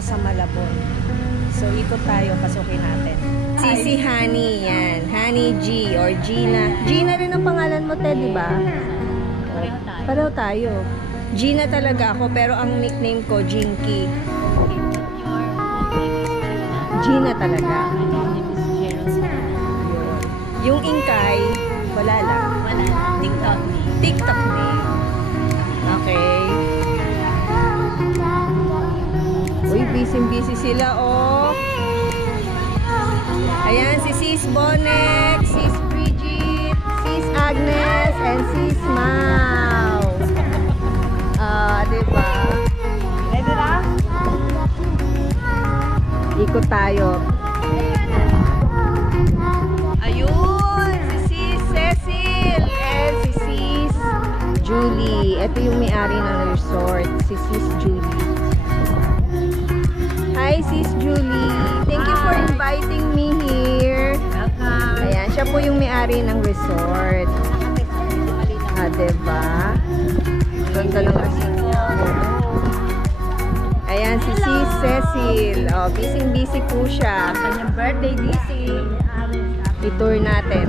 sa Malabon. So, ikot tayo, pasukin natin. Si Honey, yan. Honey G or Gina. Gina rin ang pangalan mo, Ted, di ba? Pareho tayo. Gina talaga ako, pero ang nickname ko, Jinky. Gina talaga. Yung Inkay, wala lang. Wala. TikTok name. TikTok name. Okay. Uy, busy-busy sila, oh. Ayan, si Sis Bonek, Sis Bridget, Sis Agnes, and Sis Mau. Diba? Ready na? Ikot tayo. Ayun, si Sis Cecil and si Sis Julie. Ito yung may-ari ng resort, si Sis Julie. Hi, Sis Julie. Thank you for inviting me here. Welcome. Ayan, siya po yung may-ari ng resort. Diba? Ganda ng resort. Ayan, si Sis Cecil. Oh, busy-busy po siya. Kanyang birthday, DC. I-tour natin.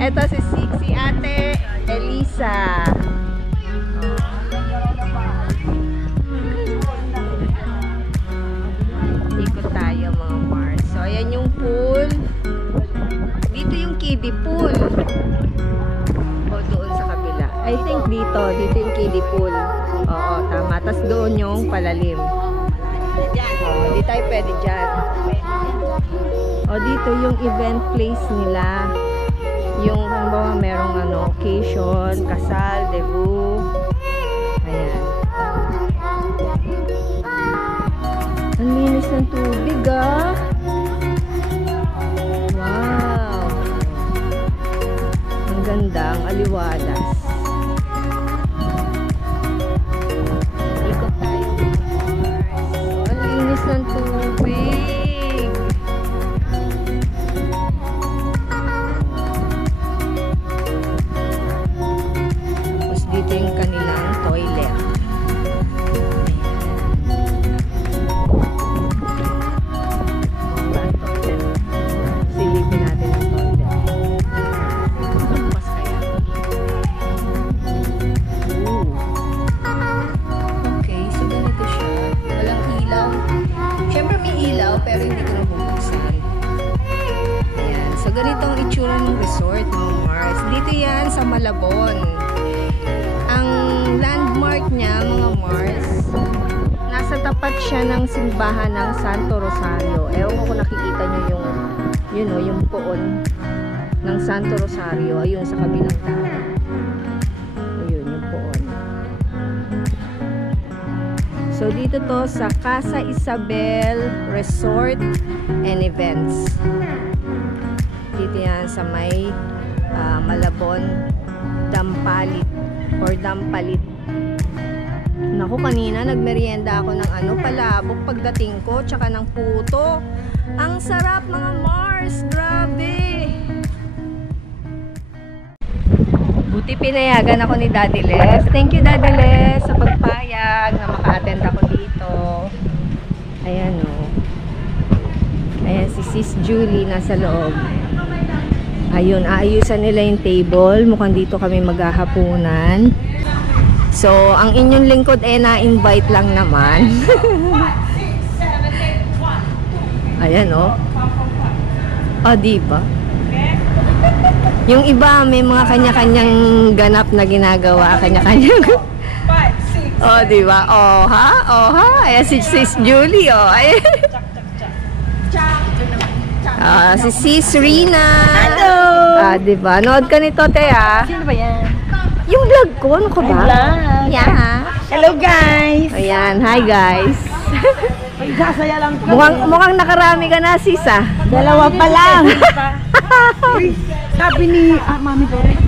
Ito si Ate Elisa. Ikot tayo mga Mars. So, ayan yung pool. Dito yung kiddie pool. O, doon sa kabila. I think dito yung kiddie pool. Oo, tama. Tapos doon yung palalim. O, di tayo pwede dyan. O, dito yung event place nila. Yung, halimbawa, merong occasion, kasal, debut. Ayan. Ang linis ng tubig, ah. Wow. Ang ganda, ang aliwalas. Ikot tayo. Ang linis ng tubig. Tapos dito yung kanilang toilet. Silipin natin ang toilet. Mas kaya. Ooh. Okay, so ganito siya. Walang ilaw. Siyempre may ilaw, pero hindi ko nabubuksan. Ayan. So ganito ang itsura ng resort, mga Mars. Dito yan sa Malabon. Ang landmark niya, mga Mars, nasa tapat siya ng simbahan ng Santo Rosario. Ewan ko kung nakikita nyo yung poon ng Santo Rosario. Ayun, sa kabilang tayo. Ayun, yung poon. So, dito to sa Casa Isabel Resort and Events. Dito yan sa may Malabon, Dampalit or Dampalit. Naku, kanina nagmerienda ako ng palabok pagdating ko, tsaka ng puto. Ang sarap, mga Mars, grabe. Buti pinayagan ako ni Daddy Les. Thank you, Daddy Les, sa pagpayag na maka-attend ako dito. Ayan, oh. Ayan si Sis Julie nasa loob. Ayun, aayusan nila yung table. Mukhang dito kami maghahapunan. So, ang inyong lingkod na-invite lang naman. Ayan, oh. Oh, diba? Yung iba, may mga kanya-kanyang ganap na ginagawa. Kanya-kanyang... Oh, diba? Oh, ha? Oh, ha? Ayan si Sis Julie, oh. Ayan. Si Sis Rina. Hello! Diba? Nood ka nito, te, ah. Sino ba yan? Yung vlog ko, ano ka ba? Vlog. Yeah. Hello, guys! Ayan, hi guys. Sasaya lang ko. Mukhang nakarami ka na, sis, ah. Dalawa pa lang. Sabi ni Mami Dore.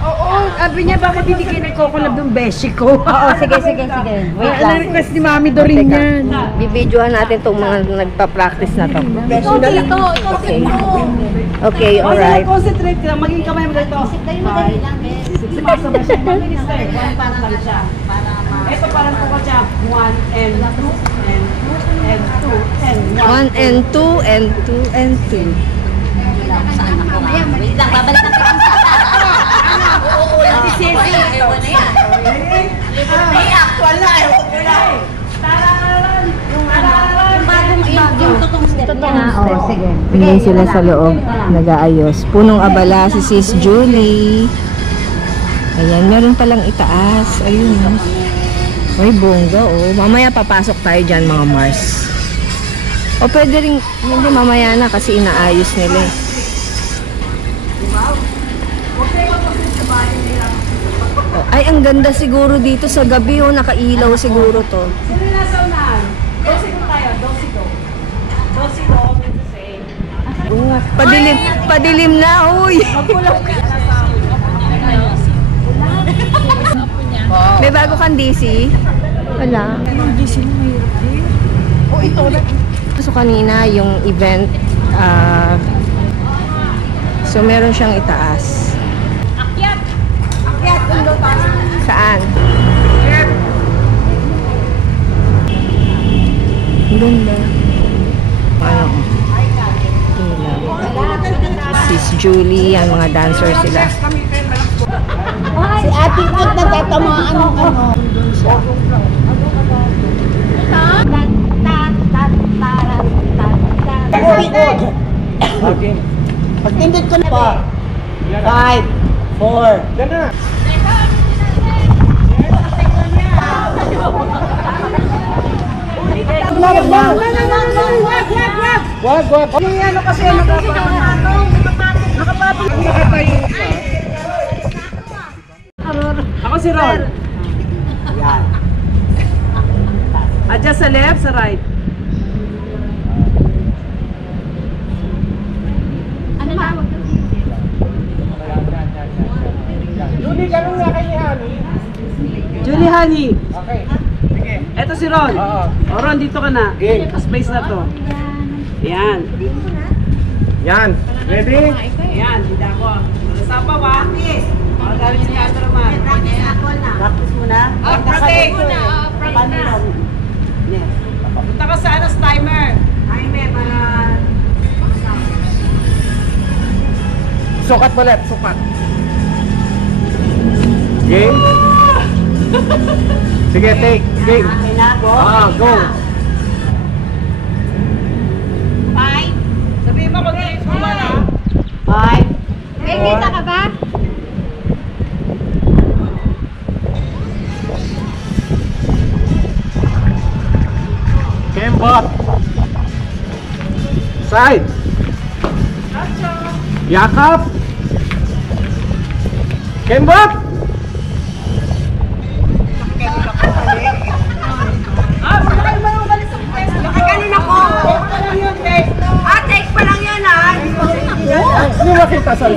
Oo, sabi niya bakit hindi kayo nagko-collab ng beshi ko. Oo, sige. Wait lang. Request ni Mami Dore yan. Bibidyohan natin itong mga nagpa-practice na to. Ito dito. Okay. Okay, alright. Concentrate ka lang. Maging kamay mo dito. Sumasabay siya. Mag-minister. Parang siya. Ito parang po kasi 1 and 2 and 2 and 2 and 1 and 2 and 2 and 2. Saan ako nga? Wait lang, babalik ang pagkakita. Uuulan si Ceci. Ewan na yan. Ay, actual na. Ewan ko na. Yung totoong step niya. Oo, sige. Hindi sila sa loob. Nag-aayos. Punong abala si Sis Julie. Ayan, meron palang itaas. Ayun. Ay, bongga, oh. Mamaya papasok tayo dyan, mga Mars. O pwede rin, hindi mamaya na kasi inaayos nila eh. Oh, ay, ang ganda siguro dito sa gabi, oh. Nakailaw siguro to. Sino nasa unahan? Dosigo tayo, dosigo. Dosigo, Padilim, padilim na, uy. May bago kang DC? Wala. DC mo mahirap din. Oh, ito na. So kanina yung event, so meron siyang itaas. Akyat! Akyat! Saan? Ang ganda. Ano? Sis Julie, ang mga dancers sila. Si Ate Kut nagtatamaan ng ano. Okay. Pagtindot ko na po. 5, 4. Yan na. Wag. Ano kasi nakapatong. Ako si Ron. Yan. Adjust sa left, sa right. Ano na? Julie, ganun nga kay Hani. Julie Honey. Okay. Sige. Eto si Ron. Oo. O Ron, dito ka na. Game. Space na to. Yan. Yan. Ready? Yan, hindi ako. Sapa ba? Ang galing si cameraman. Practice mo na. Practice muna. Yes. Punta ka sa timer. Timer para... Sukat mo left. Sukat. Game? Sige, take. Game. Okay na, go. Go. 5. Sabihin mo kung tayo kumala. 5. May kita ka ba? Kembot. Side. Yakap. Kembot. Nakaganon ako. Take pa lang yun, take. Take pa lang yun, Hindi makita. Sorry.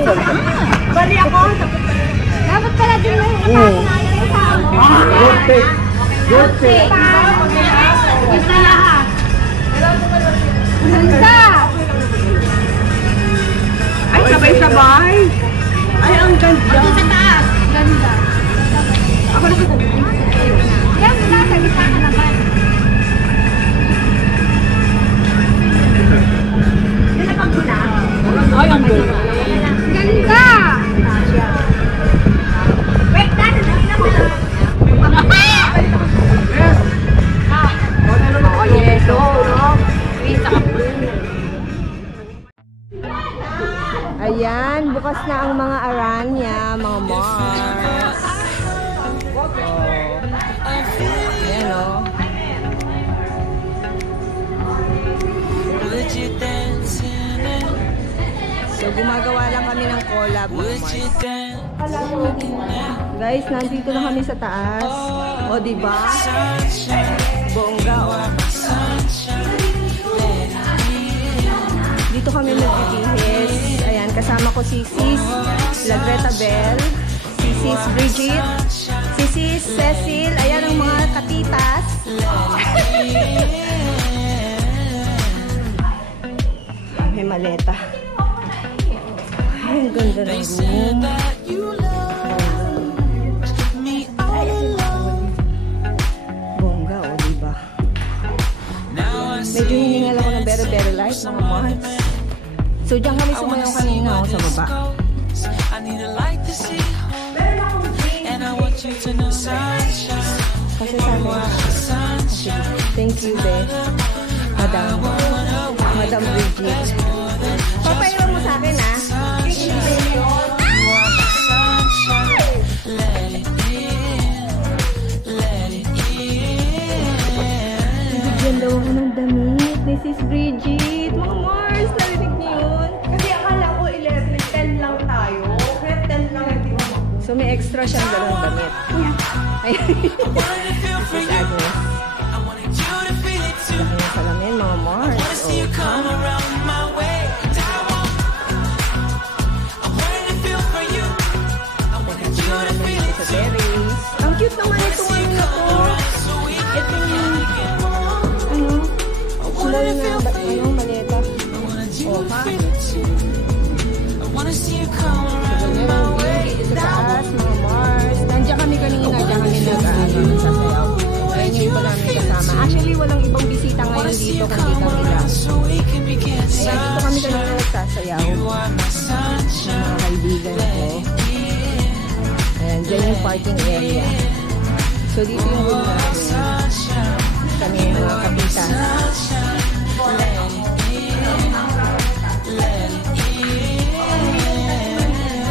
Bali ako. Dapat pala din na Good take. Good take. Isa lahat. Ganda! Ay, sabay-sabay. Ay, ang ganda. Sa taas. Ganda. Ako na kita. Yan, wala. Sa gitna ka naman. Yan na pag-una. Ay, ang ganda. Ganda! Wait, dati na lang. Ayan, bukas na ang mga aranya, mga Mars. Ayan o. So, gumagawa lang kami ng collab, mga Mars. Guys, nandito na kami sa taas. O, diba? Bongga, o. Dito kami nagbibihis. Ayan, kasama ko si Sis Lagreta Bell, si Sis Bridget, si Sis Cecil. Ayan ang mga katitas. May maleta. Ay, ang ganda ng room. resort, mga Mars. So, diyan kami sumayaw kanina sa baba. Kasi sabi na, thank you, be. Madam Bridget. Papaiwan mo sa akin, ha? Bigyan daw ako ng damit. This is Bridget. Mga Mars, narinig niyo yun? Kasi akala ko 11, 10 lang tayo. Kaya 10 lang yung mo. So, may extra siyang dalawang damit. Ayun. This is Agnes. Laki ng salamin, mga Mars. Ang cute naman itong ano na to. Ito yung sila na maleta. Oh, ha? Ito taas, mga Mars. Nandiyan kami kanina, nandiyan kami nagsasayaw. Ayun yung iba namin kasama. Actually, walang ibang bisita ngayon dito kundi kami lang. Ayan, dito kami kanina nagsasayaw. Mga kaibigan ko. Ayan, dyan yung parking area. So, dito yung room namin. Kami yung mga kapitan.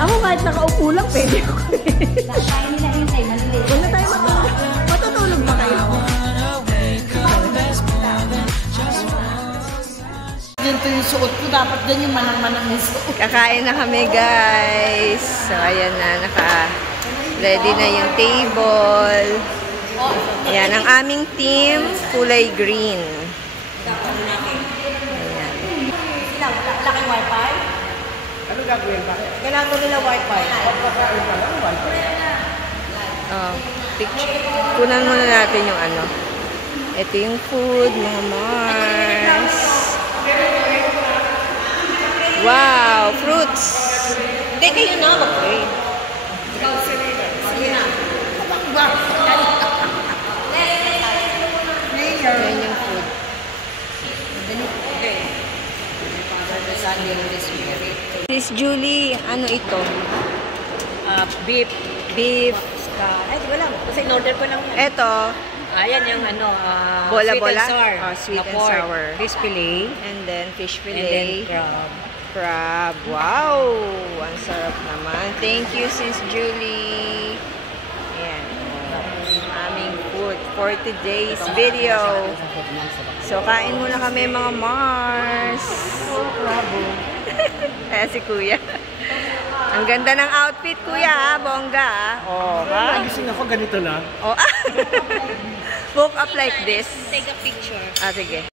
Ako kahit nakaupo lang, pwede ako. Kaya nila hintay, maliliit. Huwag na tayo matulog. Matutulog pa kayo. Ganito yung suot ko. Dapat dyan yung manang-manang yung suot. Kakain na kami, guys. So, ayan na. Ready na yung table. Ayan, ang aming team, kulay green. Ayan. Wala kang wifi? Ano gagawin ba? Kailangan ko nila wifi. Pagkakain pa lang, wifi. Picture. Kunan muna natin yung ano. Ito yung food, mga Mars. Wow, fruits. Hindi kayo na, mag-pray. Sige na. Ayan yung food. Okay. Father, the Son, and the Holy Spirit. Sis Julie, ano ito? Beef. Beef. Ay, di ko lang. Kasi in-order ko lang yan. Ito, Ayan yung ano, bola-bola? sweet and sour. Oh, sweet and Pork, sour. fish fillet, and then fish and then fillet. crab. Crab. Wow! Ang sarap naman. Thank you, Sis Julie. Ayan. Aming food for today's video. So, kain muna kami, mga Mars. Ayan si Kuya. Ang ganda ng outfit, Kuya, ha? Bongga, ha? Oh, ha? Nagising ako ganito lang. Oh, woke up like this. Take a picture. Sige.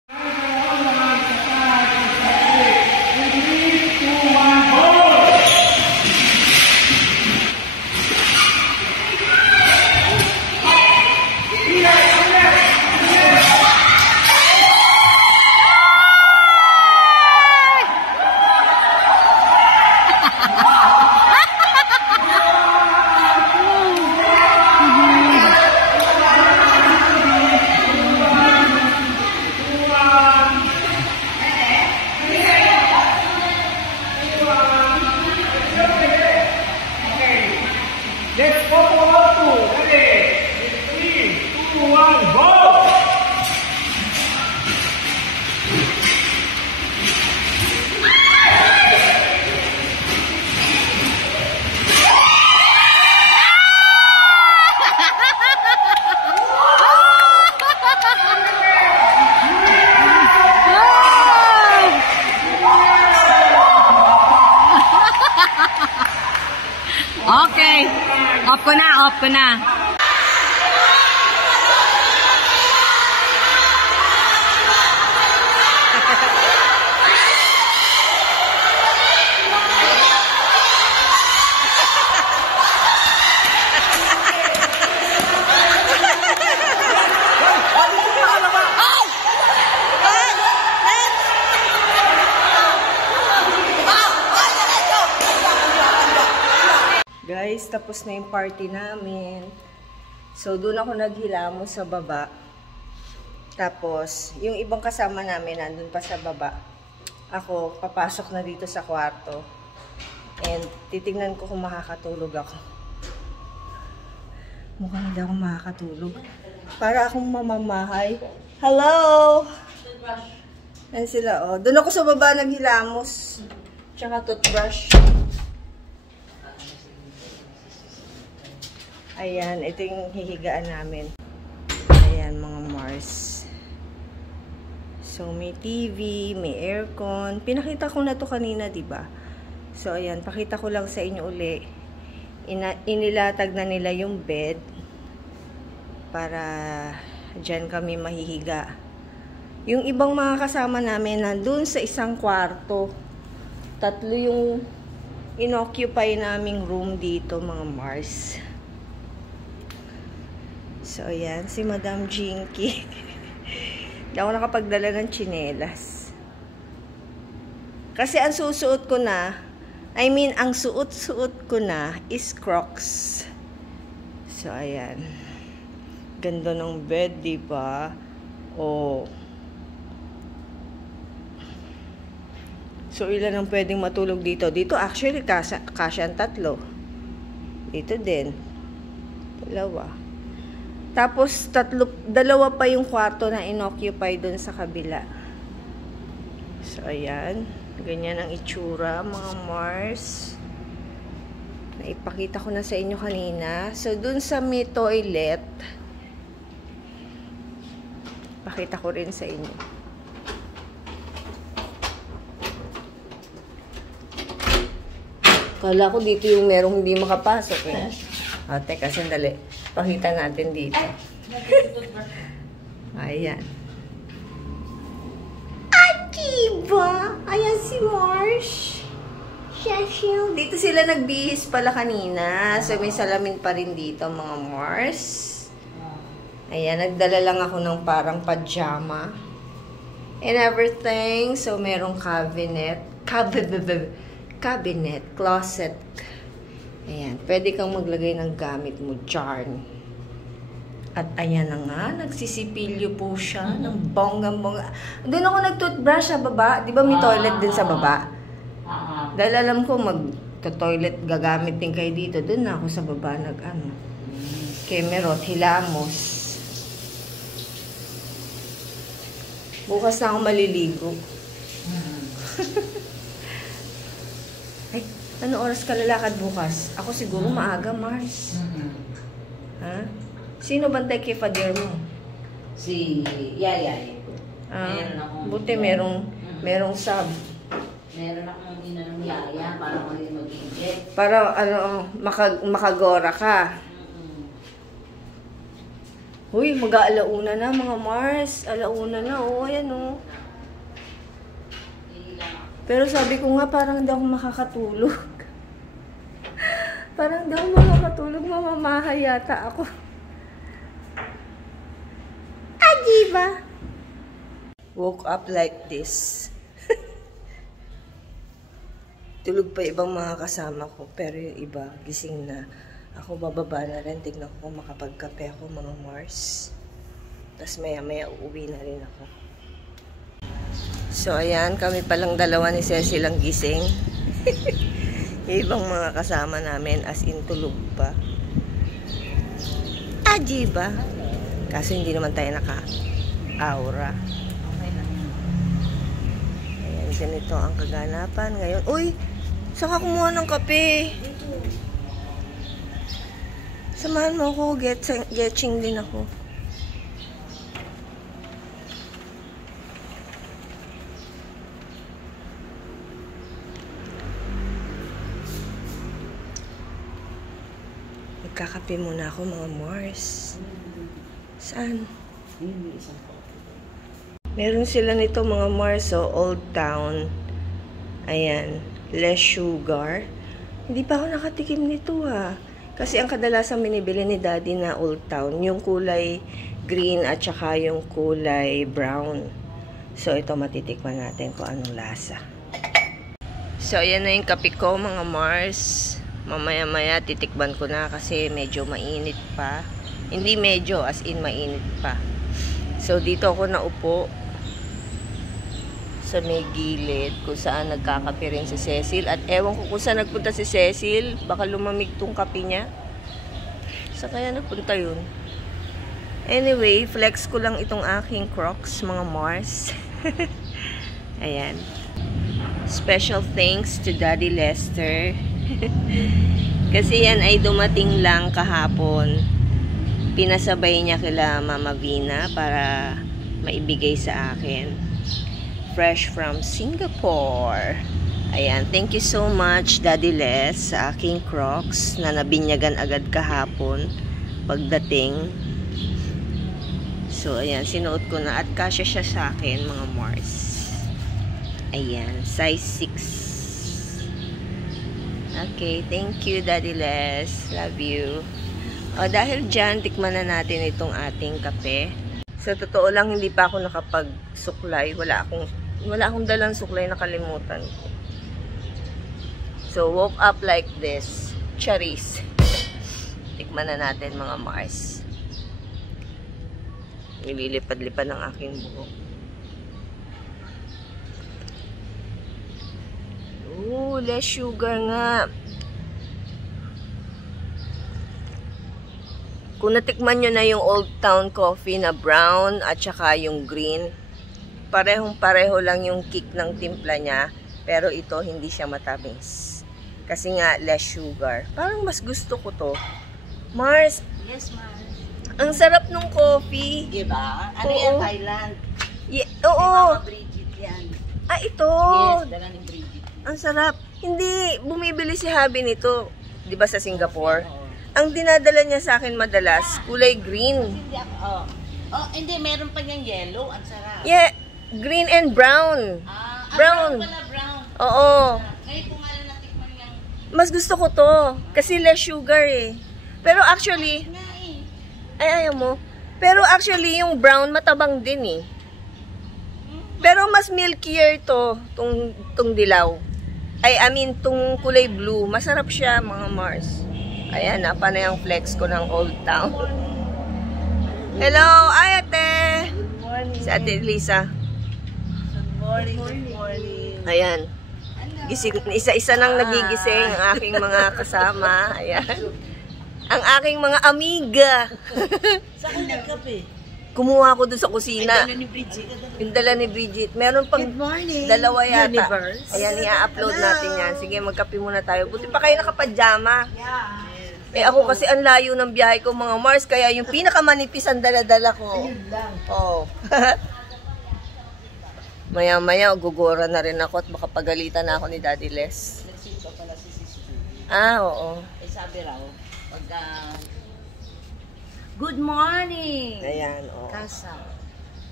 Let's go for 2. Ready? 3, 2, 1, go! Okay. Off ko na. Guys, tapos na yung party namin. So, doon ako naghilamos sa baba. Tapos, yung ibang kasama namin nandun pa sa baba. ako papasok na dito sa kwarto. And titignan ko kung makakatulog ako. Mukhang hindi ako makakatulog. Para akong mamamahay. Hello! Yan sila, oh. Doon ako sa baba naghilamos. Tsaka toothbrush. Ayan, ito yung hihigaan namin. Ayan, mga Mars. So, may TV, may aircon. Pinakita ko na to kanina, diba? So, ayan, pakita ko lang sa inyo uli. Inilatag na nila yung bed para dyan kami mahihiga. Yung ibang mga kasama namin nandun sa isang kwarto. 3 yung inoccupy naming room dito, mga Mars. So, ayan, si Madam Jinky. Hindi ako nakapagdala ng tsinelas. Kasi ang susuot ko na, ang suot-suot ko na is Crocs. So, ayan. Ganda ng bed, diba? Oh. So, ilan ang pwedeng matulog dito? Dito, actually, kasya ang 3. Dito din. 2. Tapos, 2 pa yung kwarto na inoccupy dun sa kabila. So, ayan. Ganyan ang itsura, mga Mars. Naipakita ko na sa inyo kanina. So, dun sa may toilet, pakita ko rin sa inyo. Kala ko dito yung merong hindi makapasok eh. Teka, sandali. Pakita natin dito. Ayan. Diba? Ayan si Marsh. Shashil. Dito sila nagbihis pala kanina. So, may salamin pa rin dito, mga Mars. Ayan, nagdala lang ako ng parang pajama. And everything. So, merong cabinet. Cabinet. Closet. Ayan. Pwede kang maglagay ng gamit mo. Jarn. At ayan na nga, nagsisipilyo po siya ng bonggang-bongga. Doon ako nag-toothbrush sa baba. Di ba may toilet din sa baba? Dahil alam ko mag-toilet gagamit din kayo dito. Doon na ako sa baba nag-ano. Kemerot, hilamos. Bukas na ako maliligo. Ay, ano oras ka lalakad bukas? Ako siguro maaga, Mars. Ha? Sino bantay kay Fadir mo? Si Yayay. Buti merong sub. Meron akong inanong Yaya para mag-inject. Para makagora ka. Uy, mag-aalauna na mga Mars. Alauna na, oh, ayan oh. Pero sabi ko nga parang hindi ako makakatulog. Parang hindi ako makakatulog, mamamahay yata ako. Diba? Woke up like this. Tulog pa ibang mga kasama ko, pero yung iba gising na. Ako bababa na rin, tignan ko kung makapagkape ako, mga Mars. Tapos maya-maya uuwi na rin ako. So ayan, kami palang dalawa ni Cecil lang gising. Ibang mga kasama namin as in tulog pa. Diba? Kaso hindi naman tayo naka-aura. Ayan, ganito ang kaganapan ngayon. Uy! Saan ka kumuha ng kape? Samahan mo ako. Getching din ako. Magkakape muna ako, mga Mars. Saan? Meron sila nito, mga Mars, Old Town. Ayan. Less sugar. Hindi pa ako nakatikim nito, ha. Kasi ang kadalasan binibili ni Daddy na Old Town, yung kulay green at saka yung kulay brown. So, ito matitikman natin kung anong lasa. So, ayan na yung kape ko, mga Mars. Mamaya-maya titikman ko na kasi medyo mainit pa. Hindi medyo, as in mainit pa. So, dito ako naupo sa may gilid kung saan nagkakape rin si Cecil. At ewan ko kung saan nagpunta si Cecil. Baka lumamig tong kape niya. Sa kaya nagpunta yun. Anyway, flex ko lang itong aking Crocs, mga Mars. Ayan. Special thanks to Daddy Lester. Kasi yan ay dumating lang kahapon. Pinasabay niya kila Mama Vina para maibigay sa akin. Fresh from Singapore. Ayan, thank you so much Daddy Les sa aking Crocs na nabinyagan agad kahapon pagdating. So ayan, sinuot ko na at kasya siya sa akin mga Mars. Ayan, size 6. Okay, thank you Daddy Les. Love you. O dahil dyan, tikman na natin itong ating kape. Sa totoo lang, hindi pa ako nakapag-suklay. Wala akong dalang suklay, nakalimutan ko. So, woke up like this. Charis. Tikman na natin mga Mars. Nililipad-lipad ng aking buhok. Ooh, less sugar nga. Kung natikman nyo na yung Old Town Coffee na brown at saka yung green, parehong-pareho lang yung kick ng timpla niya, pero ito hindi siya matamis. Kasi nga, less sugar. Parang mas gusto ko to. Mars, Yes, Mars. ang sarap ng coffee. Diba? Ano Oo. yan, Thailand? Oo. Mama Bridget yan. Ah, ito. Yes, dala ni Bridget. Ang sarap. Hindi, bumibili si Habi nito. Di ba sa Singapore? Oo. Ang dinadala niya sa akin madalas, kulay green. Hindi ako, hindi, meron pa niyang yellow. Ang sarap. Yeah, green and brown. Brown. Pala brown. Oo. Ngayon kung ano natikman niyang Mas gusto ko to. Kasi less sugar eh. Pero actually, nga eh. ay ayaw mo. Pero actually, yung brown matabang din eh. Pero mas milkier to, tong dilaw. I mean, tong kulay blue. Masarap siya, mga Mars. Ayan, napa na yung flex ko ng Old Town. Hello, ay ate! Good morning. Si Ate Lisa. Good morning. Good morning. Ayan. Gising, isa-isa nang nagigising ang aking mga kasama. Ayan. Ang aking mga amiga. Saan ka nagkape? Kumuha ko doon sa kusina. Dala ni Bridget. Yung dala ni Bridget. Meron pang Good morning. dalawa yata. Universe. Ayan, i-upload natin yan. Sige, magkape muna tayo. Buti pa kayo nakapajama. Yeah. Eh ako kasi ang layo ng biyahe ko mga Mars. Kaya yung pinakamanipis ang dala-dala ko. Ayun lang. Oh. Maya-maya, gugura na rin ako at baka pagalitan na ako ni Daddy Les. Nagsinto pala si Sis Julie. Ah, oo. Eh sabi raw, pagka... Good morning! Ayan, oh. Kasa.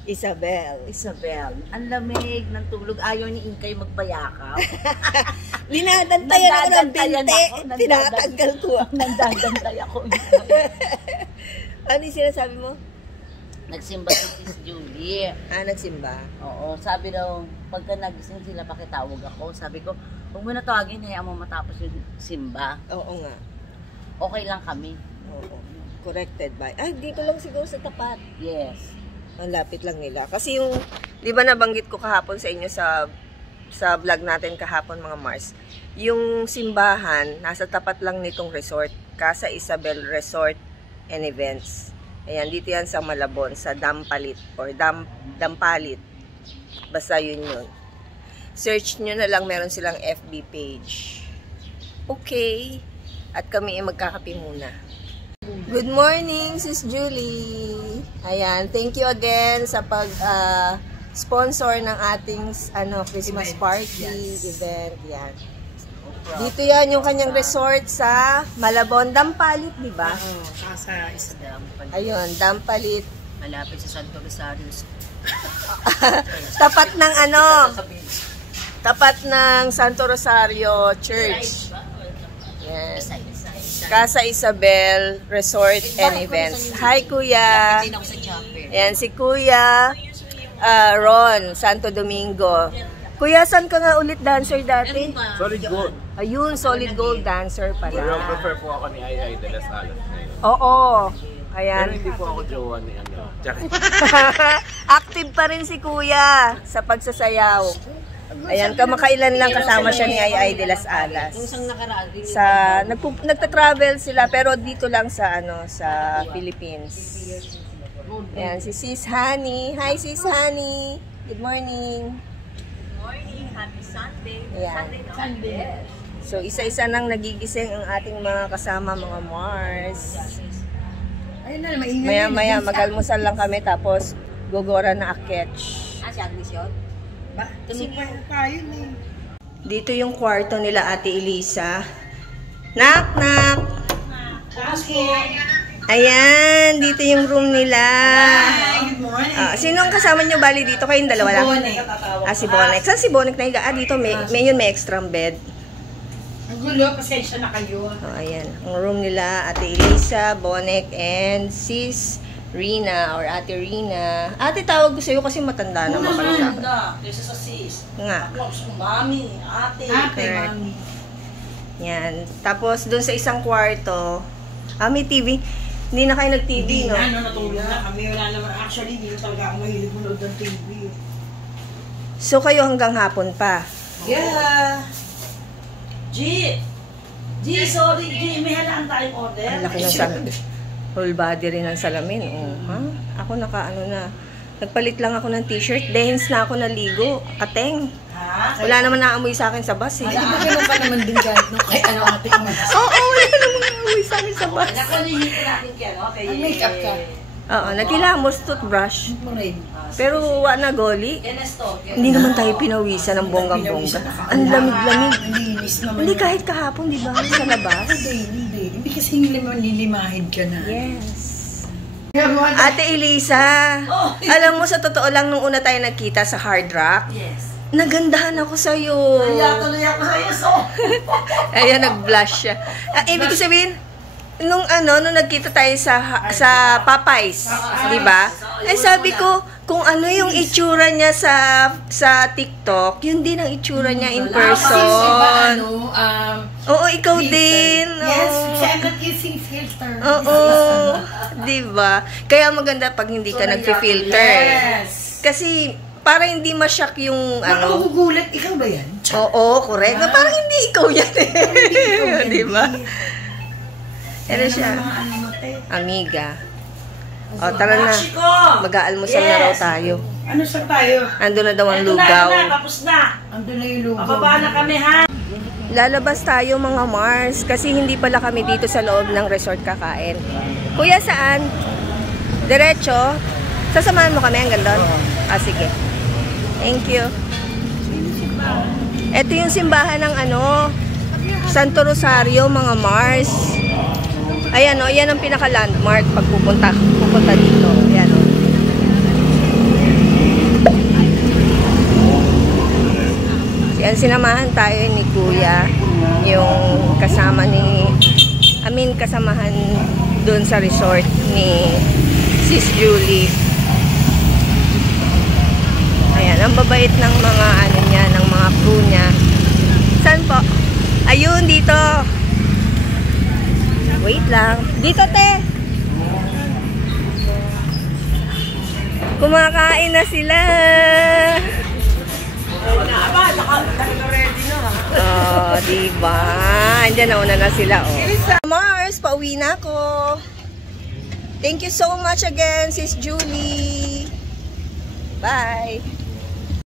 Isabel. Isabel, ang lamig ng tulog. Ayaw ni Inkay magbayakaw. Dinadantayan ako ng Nagdadantayan binte. ako, Tinatanggal ko. Nandadantay ako. Ano yung sinasabi mo? Nagsimba si Sis Julie. Ah, nagsimba. Oo, sabi daw, pagka nagising sila, pakitawag ako. Sabi ko, huwag mo na tawagin, hayaan mo matapos yung simba. Oo nga. Okay lang kami. Oo. Corrected by. Ay, dito lang siguro sa tapat. Yes. Ang lapit lang nila. Kasi yung, di ba nabanggit ko kahapon sa inyo sa vlog natin kahapon mga Mars, yung simbahan, nasa tapat lang nitong resort, Casa Isabel Resort and Events. Ayan, dito yan sa Malabon, sa Dampalit, or Dampalit. Basta yun yun. Search nyo na lang, meron silang FB page. Okay. At kami ay magkakape muna. Good morning, Sis Julie. Ayan, thank you again sa sponsor ng ating Christmas party event. Yan. Dito yan yung kanyang resort sa Malabon, Dampalit, di ba? Oo, sa Islam. Ayun, Dampalit. Malapit sa Santo Rosario. Tapat ng tapat ng Santo Rosario Church. Yes. Casa Isabel Resort and Events. Hi, Kuya. Hindi ako sa chopper. Ayan, si Kuya Ron, Santo Domingo. Kuya, saan ka nga ulit dancer dati? Solid gold. Ayun, solid gold dancer Pero pala. prefer po ako ni Ai de las Alas. Oo. Pero Ayan. hindi po ako jowa ni ano. Jack. Active pa rin si Kuya sa pagsasayaw. Ayan, kamakailan lang kasama siya ni Ay de las Alas. Sa nagta-travel sila pero dito lang sa sa Philippines. Ayan, si Sis Honey. Hi Sis Honey. Good morning. Good morning. Happy Sunday. Ayan. Sunday. So isa-isa nang nagigising ang ating mga kasama, mga Mars. Ayun na, maingay. Maya-maya mag-almusal lang kami tapos gogora na aketch. Si Agnes yun? Super kayo eh. Dito yung kwarto nila Ate Elisa. Knock, knock. Ayan, dito yung room nila. Good morning. Sino ang kasama nyo bali dito? Kayong dalawa lang? Bonek. Si Bonek. Saan si Bonek na higa? Dito may extra bed. Ang gulo, pasensya na kayo. Ayan, ang room nila Ate Elisa, Bonek, and Sis Rina or Ate Rina. Ate, tawag ko sa'yo kasi matanda naman pala sa akin. Kaysa sa sis. Nga. Mami, ate. Correct. Mami. Yan. Tapos, doon sa isang kwarto, may TV. Hindi na kayo nag-TV, no? Natulog na kami. Wala naman. Actually, hindi na talaga ako mahilig manood ng TV. So, kayo hanggang hapon pa. Yeah. G, sorry. G, may halaan tayong order. Ang laki ng salamin. Whole body rin ang salamin. Ha? Ako nagpalit lang ako ng t-shirt. Dehens na ako naligo. Kateng. Ha? Wala naman naamoy sa akin sa bus, eh. Ano pa naman din kahit no, kahit ano ate mo. Oo, wala naman naamoy sa akin sa bus. Nakulihin ko natin kaya, okay? Ang makeup ka. Oo, nagkilamos toothbrush. Mo rin. Pero wala na goli. Enesto. Hindi naman tayo pinawisan ng bonggang-bongga. Ang lamig-lamig. Linis naman. Hindi kahit kahapon, di ba? Sa labas. Hindi. Hindi kasi nililimahid ka na. Yes. Ate Elisa, alam mo sa totoo lang nung una tayo nagkita sa Hard Rock, Yes. nagandahan ako sa'yo. Tuloy ako sa'yo, so. Ayan, nag-blush siya. Ibig sabihin, nung nagkita tayo sa Popeyes, di ba? Sabi ko, kung ano yung itsura niya sa TikTok, yun din ang itsura niya in person. Oo, ikaw din. Yes, Oo. I'm not using filter. Oo. Di ba? Kaya maganda pag hindi ka nag-filter. Yes. Kasi para hindi ma-shock yung Magugulat, ikaw ba yan? Oo, correct. Na parang hindi ikaw yan eh. Di ba? Pero siya, amiga. O, tara na. Mag-aalmusal na raw tayo. Ano sa tayo? Ando na daw ang Ito lugaw. na, tapos na. Ando na yung lugaw. Pababa na kami, ha? Lalabas tayo mga Mars kasi hindi pala kami dito sa loob ng resort kakain. Kuya, saan? Diretso? Sasamahan mo kami hanggang doon? Sige. Thank you. Ito yung simbahan ng Santo Rosario, mga Mars. Ayan yan ang pinaka-landmark pag pupunta dito. Ayan Yan, sinamahan tayo ni Kuya, yung kasamahan doon sa resort ni Sis Julie. Ayan, ang babait ng mga ng mga crew niya. Saan po? Ayun, dito. Wait lang. Dito, te. Kumakain na sila. Oh, diba? Andiyan nauna na sila, Mars, pauwi na ako. Thank you so much again, Sis Julie. Bye.